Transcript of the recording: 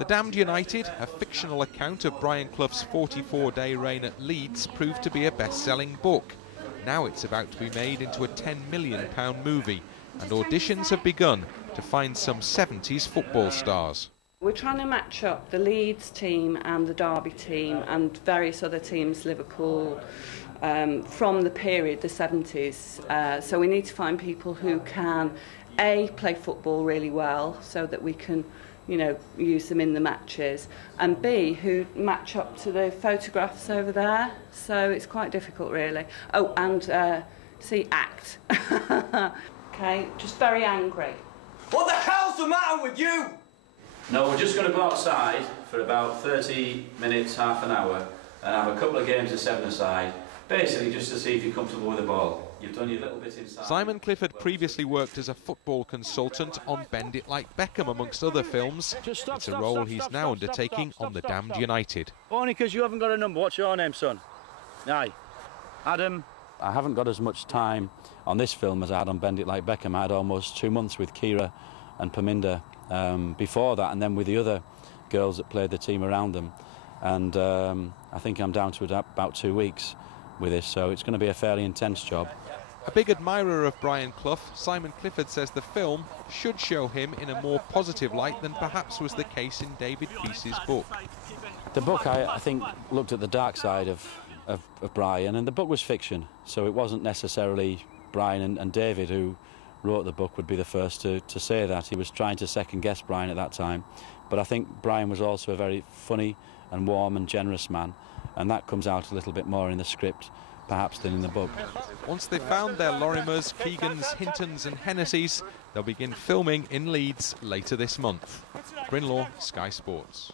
The Damned United, a fictional account of Brian Clough's 44-day reign at Leeds, proved to be a best-selling book. Now it's about to be made into a £10 million movie, and auditions have begun to find some 70s football stars. We're trying to match up the Leeds team and the Derby team and various other teams, Liverpool, from the period, the 70s. So we need to find people who can, A, play football really well so that we can, you know, use them in the matches, and B, who match up to the photographs over there. So it's quite difficult, really. Oh, and see, act. Okay, just very angry. What the hell's the matter with you? No, we're just going to go outside for about 30 minutes, half an hour, and have a couple of games of seven-a-side, basically just to see if you're comfortable with the ball. You've done your little bit inside. Simon Clifford previously worked as a football consultant on Bend It Like Beckham, amongst other films. It's a role he's now undertaking on The Damned United. Only because you haven't got a number. What's your name, son? Aye. Adam. I haven't got as much time on this film as I had on Bend It Like Beckham. I had almost 2 months with Kira and Paminda before that, and then with the other girls that played the team around them. And I think I'm down to about 2 weeks with this, so it's going to be a fairly intense job. A big admirer of Brian Clough, Simon Clifford says the film should show him in a more positive light than perhaps was the case in David Peace's book. The book, I think, looked at the dark side of Brian, and the book was fiction, so it wasn't necessarily Brian and David who wrote the book would be the first to say that. He was trying to second-guess Brian at that time, but I think Brian was also a very funny and warm and generous man, and that comes out a little bit more in the script perhaps than in the book. Once they've found their Lorimers, Keegans, Hintons and Hennesseys, they'll begin filming in Leeds later this month. Bryn Law, Sky Sports.